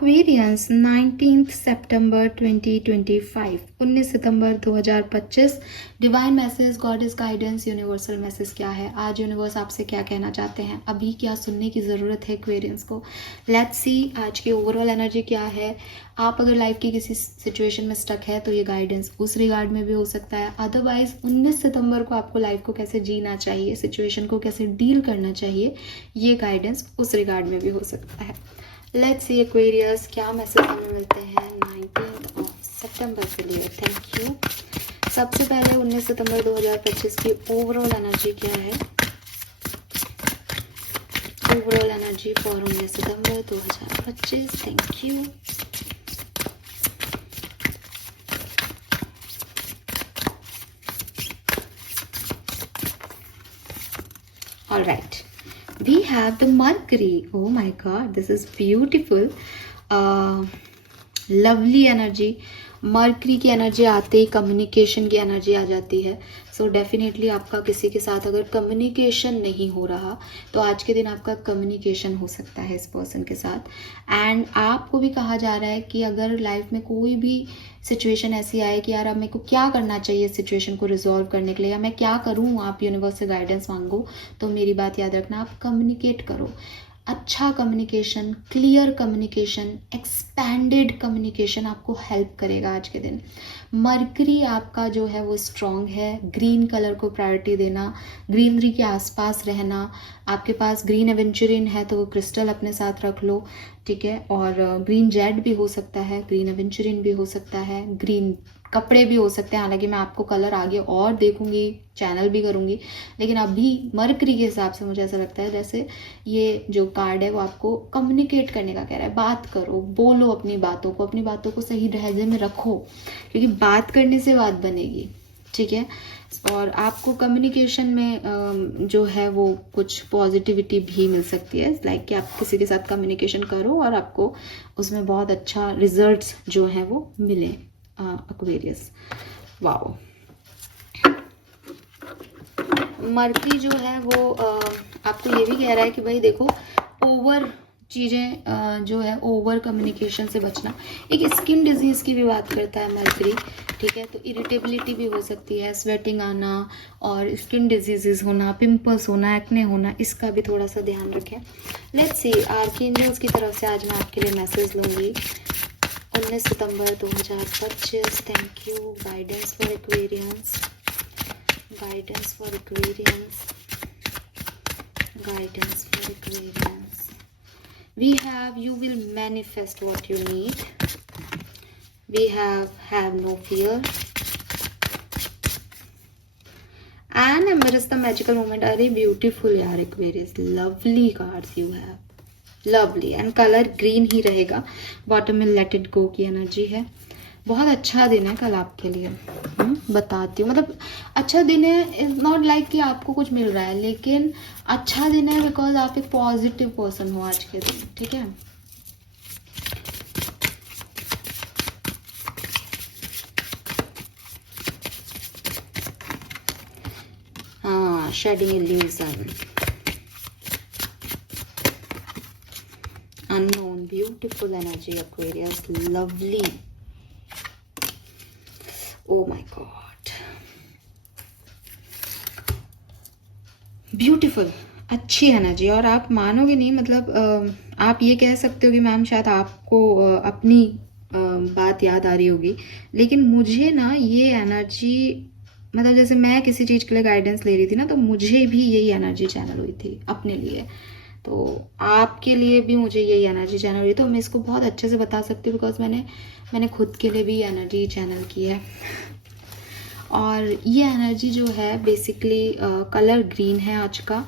Aquarians 19 September 2025, 19 September 2025। Divine message, God is guidance, universal message क्या है आज? Universe आपसे क्या कहना चाहते हैं? अभी क्या सुनने की ज़रूरत है एक्वेरियंस को? लेट्स सी आज की ओवरऑल एनर्जी क्या है। आप अगर लाइफ की किसी सिचुएशन में स्टक है तो ये गाइडेंस उस रिगार्ड में भी हो सकता है। अदरवाइज 19 सितंबर को आपको लाइफ को कैसे जीना चाहिए, सिचुएशन को कैसे डील करना चाहिए, ये गाइडेंस उस रिगार्ड में भी हो सकता है। लेट्स सी एक्वेरियस क्या मैसेज हमें मिलते हैं 19 सितंबर के लिए। Thank you. सबसे पहले 19 सितंबर 2025 की ओवरऑल एनर्जी क्या है? Overall energy for 19 September 2025। Thank you. All right, we have the Mercury. Oh my God, this is beautiful. Lovely energy. Mercury की एनर्जी आते ही कम्युनिकेशन की एनर्जी आ जाती है। सो डेफिनेटली आपका किसी के साथ अगर कम्युनिकेशन नहीं हो रहा तो आज के दिन आपका कम्युनिकेशन हो सकता है इस पर्सन के साथ। एंड आपको भी कहा जा रहा है कि अगर लाइफ में कोई भी सिचुएशन ऐसी आए कि यार अब मेरे को क्या करना चाहिए सिचुएशन को रिजॉल्व करने के लिए, या मैं क्या करूँ, आप यूनिवर्स से गाइडेंस मांगो, तो मेरी बात याद रखना, आप कम्युनिकेट करो। अच्छा communication, clear communication, expanded communication आपको हेल्प करेगा आज के दिन। मरकरी आपका जो है वो स्ट्रॉन्ग है। ग्रीन कलर को प्रायोरिटी देना, ग्रीनरी के आसपास रहना। आपके पास ग्रीन एवेंचुरिन है तो वो क्रिस्टल अपने साथ रख लो, ठीक है। और ग्रीन जेड भी हो सकता है, ग्रीन एवेंचुरिन भी हो सकता है, ग्रीन कपड़े भी हो सकते हैं। हालांकि मैं आपको कलर आगे और देखूंगी, चैनल भी करूंगी, लेकिन अभी मरकरी के हिसाब से मुझे ऐसा लगता है जैसे ये जो कार्ड है वो आपको कम्युनिकेट करने का कह रहा है। बात करो, बोलो अपनी बातों को सही लहजे में रखो, क्योंकि बात करने से बात बनेगी, ठीक है। और आपको कम्युनिकेशन में जो है वो कुछ पॉजिटिविटी भी मिल सकती है, लाइक कि आप किसी के साथ कम्युनिकेशन करो और आपको उसमें बहुत अच्छा रिजल्ट्स जो हैं वो मिले। Aquarius, wow. मरकरी जो है वो आपको ये भी कह रहा है कि भाई देखो, ओवर चीज़ें जो है ओवर कम्युनिकेशन से बचना। एक स्किन डिजीज़ की भी बात करता है मरकरी, ठीक है। तो इरिटेबिलिटी भी हो सकती है, स्वेटिंग आना और स्किन डिजीजेस होना, पिंपल्स होना, एक्ने होना, इसका भी थोड़ा सा ध्यान रखें। लेट्स सी आर्कएंजल्स की तरफ से आज मैं आपके लिए मैसेज लूँगी 19 सितंबर 2025। Thank you. Guidance for Aquarians, guidance for Aquarians, guidance for Aquarians. We have, you will manifest what you need. We have no fear. And embrace the magical moment. अरे beautiful यार Aquarius, lovely cards you have, lovely. and color green ही रहेगा। Bottom में let it go की energy है। बहुत अच्छा दिन है कल आपके लिए। बताती हूँ, मतलब अच्छा दिन है, इज नॉट लाइक कि आपको कुछ मिल रहा है, लेकिन अच्छा दिन है बिकॉज आप एक पॉजिटिव पर्सन हो आज के दिन, ठीक है। हाँ, shedding illusion, unknown, beautiful energy Aquarius, lovely. Oh my god, beautiful, अच्छी एनर्जी। और आप मानोगे नहीं, मतलब आप ये कह सकते हो कि मैम शायद आपको अपनी बात याद आ रही होगी, लेकिन मुझे ना ये एनर्जी, मतलब जैसे मैं किसी चीज़ के लिए गाइडेंस ले रही थी ना, तो मुझे भी यही एनर्जी चैनल हुई थी अपने लिए, तो आपके लिए भी मुझे यही एनर्जी चैनल हुई। तो मैं इसको बहुत अच्छे से बता सकती हूँ बिकॉज मैंने खुद के लिए भी एनर्जी चैनल की है। और ये एनर्जी जो है बेसिकली कलर ग्रीन है आज का।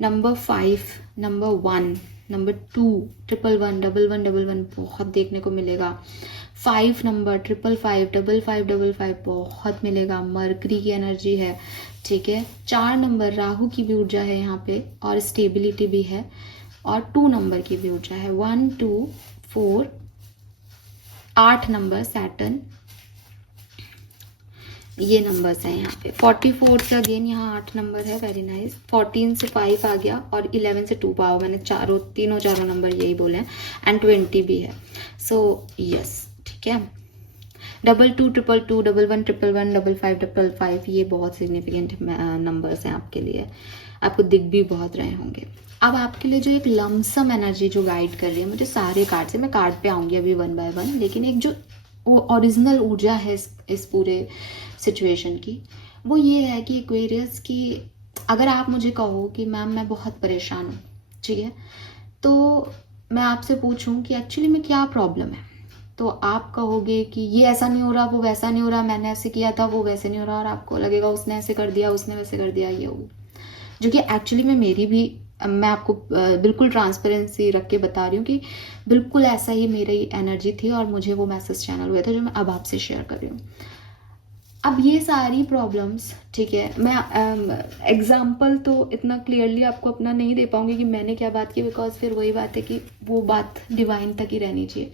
नंबर 5, नंबर 1, नंबर 2, 111, 1111 बहुत देखने को मिलेगा। 5 नंबर, 555, 5555 बहुत मिलेगा। मरकरी की एनर्जी है, ठीक है। 4 नंबर राहु की भी ऊर्जा है यहाँ पे और स्टेबिलिटी भी है। और 2 नंबर की भी ऊर्जा है, 1, 2, 4, 8 नंबर सैटर्न, ये नंबर्स हैं यहाँ पे। 44 से अगेन यहाँ 8 नंबर है, वेरी नाइस। 14 से 5 आ गया और 11 से 2 पाओ, मैंने तीनों चारों नंबर यही बोले हैं। एंड 20 भी है। सो यस, ठीक है। 2222, 1111, 5555, ये बहुत सिग्निफिकेंट नंबर्स हैं आपके लिए, आपको दिख भी बहुत रहे होंगे। अब आपके लिए जो एक लमसम एनर्जी जो गाइड कर रही है मुझे सारे कार्ड से, मैं कार्ड पे आऊँगी अभी वन बाय वन, लेकिन एक जो ओरिजिनल ऊर्जा है इस पूरे सिचुएशन की, वो ये है कि एक्वेरियस की, अगर आप मुझे कहो कि मैम मैं बहुत परेशान हूँ, ठीक है, तो मैं आपसे पूछूं कि एक्चुअली में क्या प्रॉब्लम है, तो आप कहोगे कि ये ऐसा नहीं हो रहा, वो वैसा नहीं हो रहा, मैंने ऐसे किया था, वो वैसे नहीं हो रहा, और आपको लगेगा उसने ऐसे कर दिया, उसने वैसे कर दिया, ये हो, जो कि एक्चुअली में मेरी भी, मैं आपको बिल्कुल ट्रांसपेरेंसी रख के बता रही हूँ कि बिल्कुल ऐसा ही मेरी एनर्जी थी और मुझे वो मैसेज चैनल हुए थे जो मैं अब आपसे शेयर कर रही हूँ। अब ये सारी प्रॉब्लम्स, ठीक है, मैं एग्जाम्पल तो इतना क्लियरली आपको अपना नहीं दे पाऊंगी कि मैंने क्या बात की, बिकॉज फिर वही बात है कि वो बात डिवाइन तक ही रहनी चाहिए।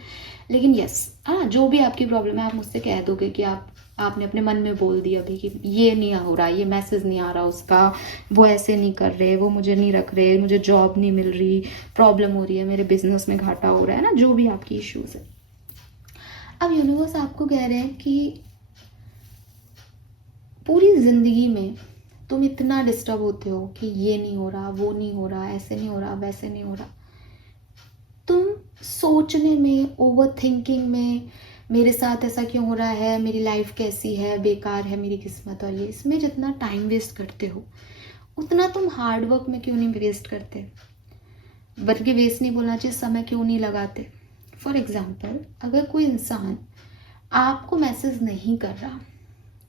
लेकिन यस, हाँ, जो भी आपकी प्रॉब्लम है आप मुझसे कह दोगे कि आपने अपने मन में बोल दिया अभी कि ये नहीं हो रहा, ये मैसेज नहीं आ रहा उसका, वो ऐसे नहीं कर रहे, वो मुझे नहीं रख रहे, मुझे जॉब नहीं मिल रही, प्रॉब्लम हो रही है, मेरे बिजनेस में घाटा हो रहा है ना, जो भी आपकी इश्यूज है। अब यूनिवर्स आपको कह रहे हैं कि पूरी जिंदगी में तुम इतना डिस्टर्ब होते हो कि ये नहीं हो रहा, वो नहीं हो रहा, ऐसे नहीं हो रहा, वैसे नहीं हो रहा, तुम सोचने में, ओवर थिंकिंग में, मेरे साथ ऐसा क्यों हो रहा है, मेरी लाइफ कैसी है, बेकार है मेरी किस्मत, और ये इसमें जितना टाइम वेस्ट करते हो उतना तुम हार्ड वर्क में क्यों नहीं वेस्ट करते, बल्कि वेस्ट नहीं बोलना चाहिए, समय क्यों नहीं लगाते। फॉर एग्जाम्पल, अगर कोई इंसान आपको मैसेज नहीं कर रहा,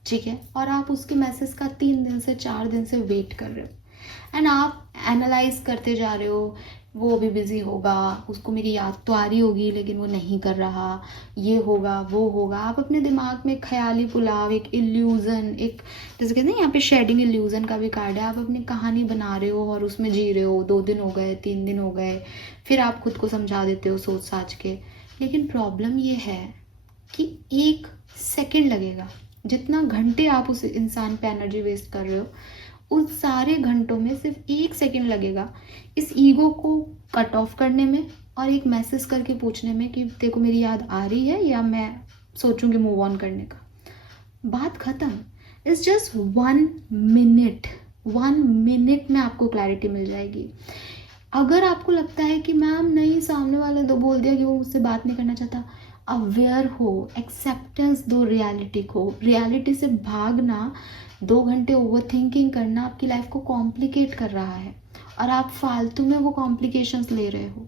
ठीक है, और आप उसके मैसेज का 3 दिन से 4 दिन से वेट कर रहे हो एंड आप एनालाइज करते जा रहे हो, वो भी बिजी होगा, उसको मेरी याद तो आ रही होगी लेकिन वो नहीं कर रहा, ये होगा वो होगा, आप अपने दिमाग में ख्याली पुलाव, एक इल्यूजन, एक जैसे कहते हैं यहाँ पे शेडिंग इल्यूजन का भी कार्ड है, आप अपनी कहानी बना रहे हो और उसमें जी रहे हो, 2 दिन हो गए, 3 दिन हो गए, फिर आप खुद को समझा देते हो सोच साच के। लेकिन प्रॉब्लम ये है कि 1 सेकेंड लगेगा, जितना घंटे आप उस इंसान पे एनर्जी वेस्ट कर रहे हो, उस सारे घंटों में सिर्फ 1 सेकेंड लगेगा इस ईगो को कट ऑफ करने में और एक मैसेज करके पूछने में कि देखो मेरी याद आ रही है या मैं सोचूंगी मूव ऑन करने का। बात खत्म। इट्स जस्ट 1 मिनट, 1 मिनट में आपको क्लैरिटी मिल जाएगी। अगर आपको लगता है कि मैम नहीं, सामने वाले तो बोल दिया कि वो मुझसे बात नहीं करना चाहता, अवेयर हो, एक्सेप्टेंस दो रियलिटी को। रियलिटी से भागना, 2 घंटे ओवर थिंकिंग करना आपकी लाइफ को कॉम्प्लिकेट कर रहा है और आप फालतू में वो कॉम्प्लिकेशंस ले रहे हो।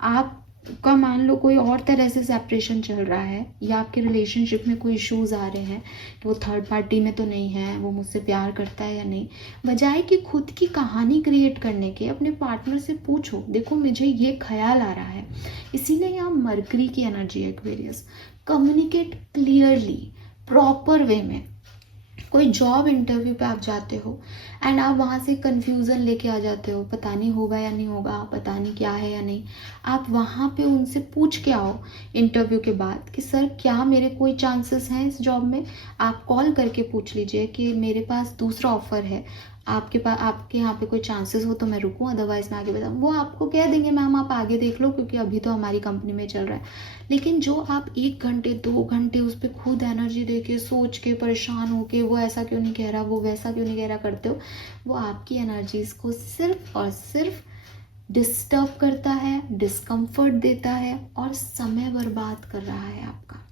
आपका मान लो कोई और तरह से सेपरेशन चल रहा है या आपके रिलेशनशिप में कोई इश्यूज आ रहे हैं कि वो थर्ड पार्टी में तो नहीं है, वो मुझसे प्यार करता है या नहीं, बजाय कि खुद की कहानी क्रिएट करने के अपने पार्टनर से पूछो, देखो मुझे ये ख्याल आ रहा है। इसीलिए यहाँ मरकरी की एनर्जी है Aquarius. Communicate clearly, proper way में। कोई जॉब इंटरव्यू पे आप जाते हो एंड आप वहाँ से कंफ्यूजन लेके आ जाते हो, पता नहीं होगा या नहीं होगा, पता नहीं क्या है या नहीं, आप वहाँ पे उनसे पूछ के आओ इंटरव्यू के बाद कि सर क्या मेरे कोई चांसेस हैं इस जॉब में। आप कॉल करके पूछ लीजिए कि मेरे पास दूसरा ऑफर है, आपके यहाँ पे कोई चांसेस हो तो मैं रुकूं, अदरवाइज मैं आगे बताऊँ। वो आपको कह देंगे मैम आप आगे देख लो क्योंकि अभी तो हमारी कंपनी में चल रहा है। लेकिन जो आप 1 घंटे 2 घंटे उस पर खुद एनर्जी दे के, सोच के, परेशान हो के, वो ऐसा क्यों नहीं कह रहा, वो वैसा क्यों नहीं कह रहा करते हो, वो आपकी एनर्जीज को सिर्फ और सिर्फ डिस्टर्ब करता है, डिस्कम्फर्ट देता है और समय बर्बाद कर रहा है आपका।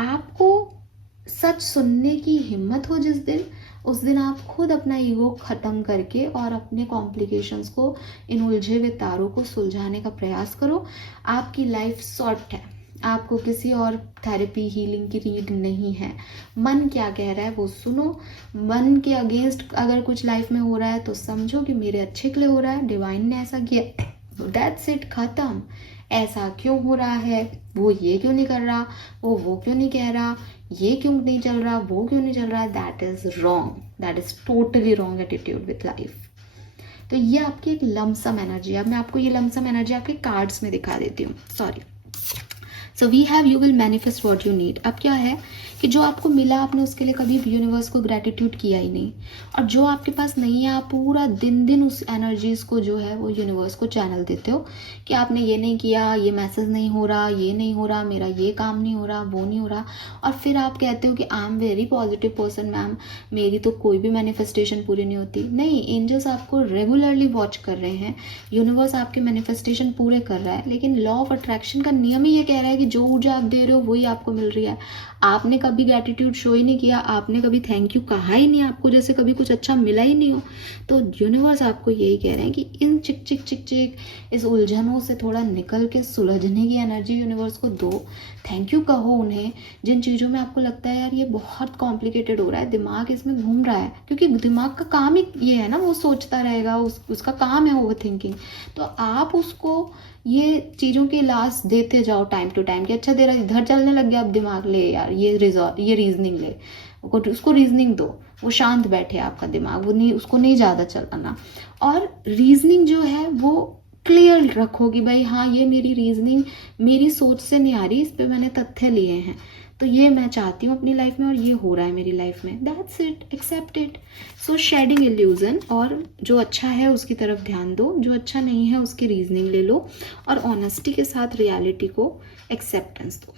आपको सच सुनने की हिम्मत हो जिस दिन, उस दिन आप खुद अपना ईगो ख़त्म करके और अपने कॉम्प्लिकेशंस को, इन उलझे हुए तारों को सुलझाने का प्रयास करो। आपकी लाइफ सॉर्ट है, आपको किसी और थेरेपी हीलिंग की नीड नहीं है। मन क्या कह रहा है वो सुनो। मन के अगेंस्ट अगर कुछ लाइफ में हो रहा है तो समझो कि मेरे अच्छे के लिए हो रहा है, डिवाइन ने ऐसा किया, दैट्स इट, खत्म। ऐसा क्यों हो रहा है, वो ये क्यों नहीं कर रहा, वो क्यों नहीं कह रहा, ये क्यों नहीं चल रहा, वो क्यों नहीं चल रहा, that is wrong, that is totally wrong attitude with life. तो ये आपकी एक लमसम एनर्जी है। अब मैं आपको ये लमसम एनर्जी आपके कार्ड्स में दिखा देती हूँ, sorry. So we have, you will manifest what you need. अब क्या है कि जो आपको मिला आपने उसके लिए कभी यूनिवर्स को ग्रैटिट्यूड किया ही नहीं, और जो आपके पास नहीं है आप पूरा दिन दिन उस एनर्जीज को जो है वो यूनिवर्स को चैनल देते हो कि आपने ये नहीं किया, ये मैसेज नहीं हो रहा, ये नहीं हो रहा, मेरा ये काम नहीं हो रहा, वो नहीं हो रहा, और फिर आप कहते हो कि I am very positive person ma'am, मेरी तो कोई भी मैनिफेस्टेशन पूरी नहीं होती। नहीं, एंजल्स आपको रेगुलरली वॉच कर रहे हैं, यूनिवर्स आपके मैनिफेस्टेशन पूरे कर रहा है, लेकिन लॉ ऑफ अट्रैक्शन का नियम ही ये कह रहा है कि जो ऊर्जा आप दे रहे हो वही आपको मिल रही है। आपने कभी ग्रैटिट्यूड शो ही नहीं किया, आपने कभी थैंक यू कहा ही नहीं, आपको जैसे कभी कुछ अच्छा मिला ही नहीं हो, तो यूनिवर्स आपको यही कह रहे हैं कि इन चिक चिक चिक चिक इस उलझनों से थोड़ा निकल के सुलझने की एनर्जी यूनिवर्स को दो। थैंक यू कहो उन्हें जिन चीज़ों में आपको लगता है यार ये बहुत कॉम्प्लिकेटेड हो रहा है, दिमाग इसमें घूम रहा है, क्योंकि दिमाग का काम ही ये है ना, वो सोचता रहेगा, उसका काम है ओवर थिंकिंग। तो आप उसको ये चीज़ों के इलाज देते जाओ टाइम टू टाइम कि अच्छा तेरा इधर चलने लग गया, अब दिमाग ले यार ये रीजनिंग ले, उसको रीजनिंग दो, वो शांत बैठे आपका दिमाग, वो नहीं, उसको नहीं ज़्यादा चलाना। और रीजनिंग जो है वो क्लियर रखो कि भाई हाँ ये मेरी रीजनिंग मेरी सोच से नहीं आ रही, इस पे मैंने तथ्य लिए हैं, तो ये मैं चाहती हूँ अपनी लाइफ में और ये हो रहा है मेरी लाइफ में, that's it, accept it. So shedding illusion, और जो अच्छा है उसकी तरफ ध्यान दो, जो अच्छा नहीं है उसकी रीजनिंग ले लो, और ऑनेस्टी के साथ रियलिटी को एक्सेप्टेंस दो।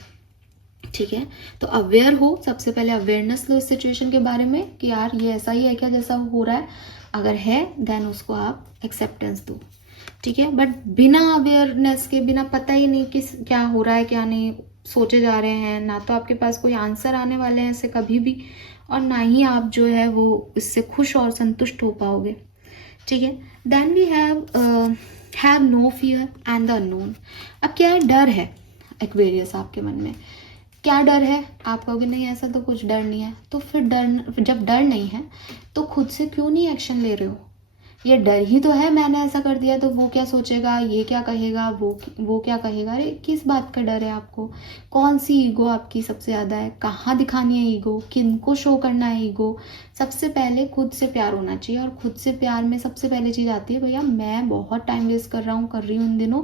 ठीक है, तो अवेयर हो, सबसे पहले अवेयरनेस लो इस सिचुएशन के बारे में कि यार ये ऐसा ही है क्या जैसा हो रहा है, अगर है देन उसको आप एक्सेप्टेंस दो। ठीक है, बट बिना अवेयरनेस के, बिना पता ही नहीं किस क्या हो रहा है क्या नहीं, सोचे जा रहे हैं, ना तो आपके पास कोई आंसर आने वाले हैं इससे कभी भी, और ना ही आप जो है वो इससे खुश और संतुष्ट हो पाओगे। ठीक है, then we have no fear and the unknown. अब क्या है, डर है एक्वेरियस आपके मन में, क्या डर है? आप कहोगे नहीं ऐसा तो कुछ डर नहीं है, तो फिर जब डर नहीं है तो खुद से क्यों नहीं एक्शन ले रहे हो? ये डर ही तो है, मैंने ऐसा कर दिया तो वो क्या सोचेगा, ये क्या कहेगा, वो क्या कहेगा। अरे किस बात का डर है आपको? कौन सी ईगो आपकी सबसे ज़्यादा है? कहाँ दिखानी है ईगो? किनको शो करना है ईगो? सबसे पहले खुद से प्यार होना चाहिए, और खुद से प्यार में सबसे पहले चीज़ आती है भैया मैं बहुत टाइम वेस्ट कर रही हूँ इन दिनों,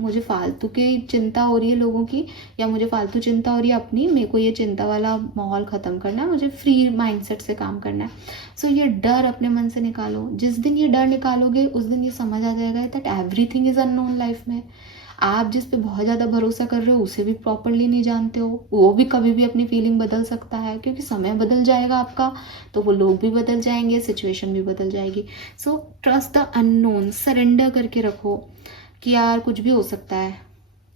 मुझे फालतू की चिंता हो रही है लोगों की, या मुझे फालतू चिंता हो रही है अपनी, मेरे को ये चिंता वाला माहौल ख़त्म करना है, मुझे फ्री माइंडसेट से काम करना है। सो ये डर अपने मन से निकालो। जिस दिन ये डर निकालोगे उस दिन ये समझ आ जाएगा that everything is unknown life में। आप जिस पे बहुत ज़्यादा भरोसा कर रहे हो उसे भी प्रॉपरली नहीं जानते हो, वो भी कभी भी अपनी फीलिंग बदल सकता है, क्योंकि समय बदल जाएगा आपका, तो वो लोग भी बदल जाएंगे, सिचुएशन भी बदल जाएगी। So trust the unknown, surrender करके रखो कि यार कुछ भी हो सकता है।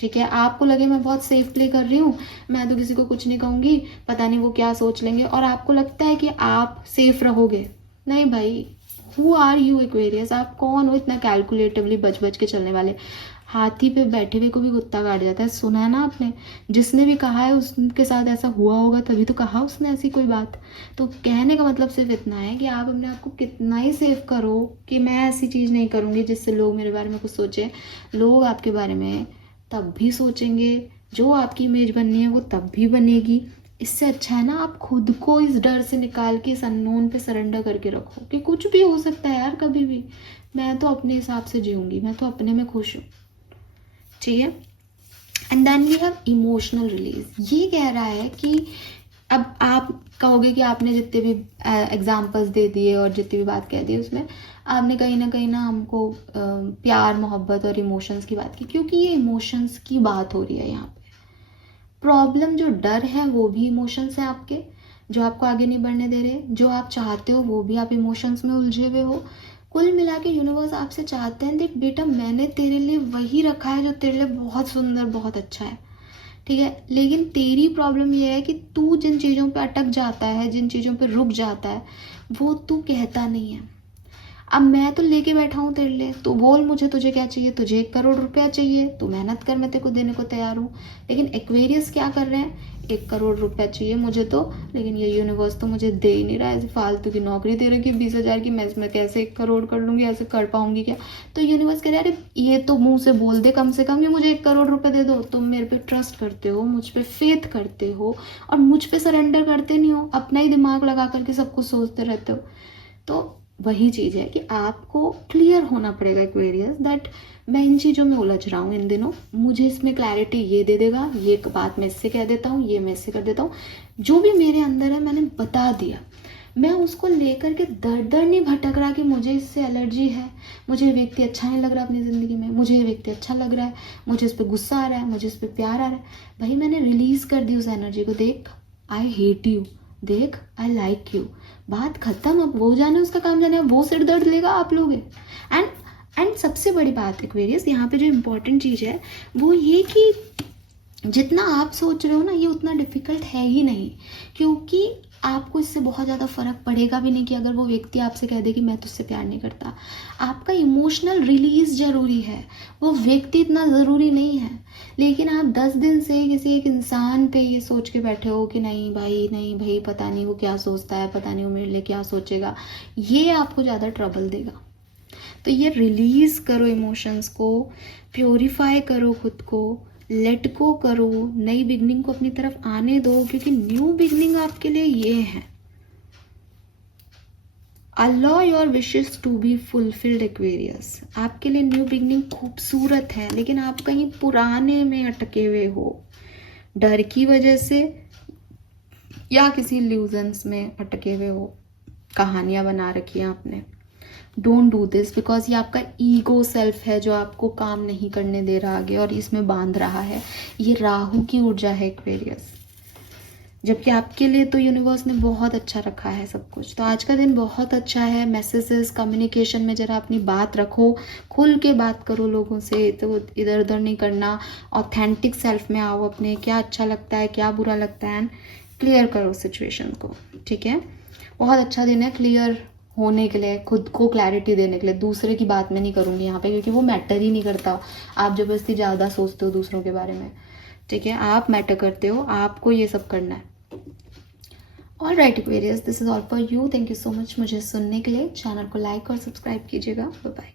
ठीक है, आपको लगे मैं बहुत सेफ प्ले कर रही हूँ, मैं तो किसी को कुछ नहीं कहूँगी, पता नहीं वो क्या सोच लेंगे, और आपको लगता है कि आप सेफ रहोगे। नहीं भाई, हु आर यू एक्वेरियस? आप कौन हो इतना कैलकुलेटिवली बच बच के चलने वाले? हाथी पे बैठे हुए को भी कुत्ता काट जाता है, सुना है ना आपने? जिसने भी कहा है उसके साथ ऐसा हुआ होगा, तभी तो कहा उसने ऐसी कोई बात। तो कहने का मतलब सिर्फ इतना है कि आप अपने आप को कितना ही सेफ करो कि मैं ऐसी चीज़ नहीं करूँगी जिससे लोग मेरे बारे में कुछ सोचें। लोग आपके बारे में तब भी सोचेंगे, जो आपकी इमेज बननी है वो तब भी बनेगी। इससे अच्छा है ना आप खुद को इस डर से निकाल के इस अननोन पे सरेंडर करके रखो कि कुछ भी हो सकता है यार कभी भी, मैं तो अपने हिसाब से जीऊँगी, मैं तो अपने में खुश हूँ। ठीक है, and then we have emotional release. ये कह रहा है कि अब आप कहोगे कि आपने जितने भी एग्जाम्पल्स दे दिए और जितनी भी बात कह दी उसमें आपने कहीं ना हमको प्यार मोहब्बत और इमोशंस की बात की, क्योंकि ये इमोशंस की बात हो रही है यहाँ पे। प्रॉब्लम जो डर है वो भी इमोशंस है आपके, जो आपको आगे नहीं बढ़ने दे रहे, जो आप चाहते हो वो भी आप इमोशंस में उलझे हुए हो। कुल मिला के यूनिवर्स आपसे चाहते हैं देख बेटा मैंने तेरे लिए वही रखा है जो तेरे लिए बहुत सुंदर बहुत अच्छा है। ठीक है, लेकिन तेरी प्रॉब्लम ये है कि तू जिन चीज़ों पे अटक जाता है, जिन चीज़ों पे रुक जाता है, वो तू कहता नहीं है। अब मैं तो लेके बैठा हूँ तेरे लिए, तो बोल मुझे तुझे क्या चाहिए? तुझे 1 करोड़ रुपया चाहिए, तू मेहनत कर, मैं तेरे को देने को तैयार हूँ। लेकिन एक्वेरियस क्या कर रहे हैं? 1 करोड़ रुपया चाहिए मुझे तो, लेकिन ये यूनिवर्स तो मुझे दे ही नहीं रहा है, ऐसे फालतू की नौकरी दे रखी है 20,000 की, मैं इसमें कैसे 1 करोड़ कर लूँगी, ऐसे कर पाऊंगी क्या? तो यूनिवर्स कह रहा है अरे ये तो मुंह से बोल दे कम से कम कि मुझे 1 करोड़ रुपये दे दो। तुम मेरे पे ट्रस्ट करते हो, मुझ पे फेथ करते हो, और मुझ पे सरेंडर करते नहीं हो, अपना ही दिमाग लगा करके सब कुछ सोचते रहते हो। तो वही चीज़ है कि आपको क्लियर होना पड़ेगा एक्वेरियस, दैट मैं इन चीज़ों में उलझ रहा हूँ इन दिनों, मुझे इसमें क्लैरिटी ये दे देगा, ये एक बात मैं इससे कह देता हूँ, ये मैं इससे कर देता हूँ, जो भी मेरे अंदर है मैंने बता दिया। मैं उसको लेकर के दर दर नहीं भटक रहा कि मुझे इससे एलर्जी है, मुझे ये व्यक्ति अच्छा नहीं लग रहा अपनी ज़िंदगी में, मुझे ये व्यक्ति अच्छा लग रहा है, मुझे इस पर गुस्सा आ रहा है, मुझे इस पर प्यार आ रहा है। भाई मैंने रिलीज़ कर दी उस एनर्जी को, देख आई हेट यू, देख आई लाइक यू, बात खत्म। अब वो जाने उसका काम जाने, अब वो सिर दर्द लेगा, आप लोगे। एंड सबसे बड़ी बात एक्वेरियस, यहाँ पे जो इम्पोर्टेंट चीज़ है वो ये कि जितना आप सोच रहे हो ना ये उतना डिफ़िकल्ट है ही नहीं, क्योंकि आपको इससे बहुत ज़्यादा फ़र्क पड़ेगा भी नहीं कि अगर वो व्यक्ति आपसे कह दे कि मैं तुझसे प्यार नहीं करता। आपका इमोशनल रिलीज़ ज़रूरी है, वो व्यक्ति इतना ज़रूरी नहीं है। लेकिन आप 10 दिन से किसी एक इंसान पे ये सोच के बैठे हो कि नहीं भाई पता नहीं वो क्या सोचता है, पता नहीं वो मेरे लिए क्या सोचेगा, ये आपको ज़्यादा ट्रबल देगा। तो ये रिलीज़ करो इमोशंस को, प्योरीफाई करो खुद को, लेट गो करो, नई बिगनिंग को अपनी तरफ आने दो, क्योंकि न्यू बिगनिंग आपके लिए ये है। Allow your wishes to be fulfilled Aquarius, आपके लिए न्यू बिगनिंग खूबसूरत है, लेकिन आप कहीं पुराने में अटके हुए हो, डर की वजह से या किसी इल्यूजन्स में अटके हुए हो, कहानियां बना रखी हैं आपने। डोंट डू दिस, बिकॉज ये आपका ईगो सेल्फ है जो आपको काम नहीं करने दे रहा आगे और इसमें बांध रहा है। ये राहु की ऊर्जा है एक्वेरियस, जबकि आपके लिए तो यूनिवर्स ने बहुत अच्छा रखा है सब कुछ। तो आज का दिन बहुत अच्छा है। मैसेजेस, कम्युनिकेशन में ज़रा अपनी बात रखो, खुल के बात करो लोगों से, तो इधर उधर नहीं करना। ऑथेंटिक सेल्फ में आओ, अपने क्या अच्छा लगता है, क्या बुरा लगता है, एंड क्लियर करो सिचुएशन को, ठीक है। बहुत अच्छा दिन है क्लियर होने के लिए, खुद को क्लैरिटी देने के लिए। दूसरे की बात मैं नहीं करूँगी यहाँ पे, क्योंकि वो मैटर ही नहीं करता। आप जबरदस्ती ज़्यादा सोचते हो दूसरों के बारे में, ठीक है। आप मैटर करते हो, आपको ये सब करना है। All right Aquarius, this is all for you. Thank you so much मुझे सुनने के लिए। चैनल को लाइक और सब्सक्राइब कीजिएगा। Bye bye.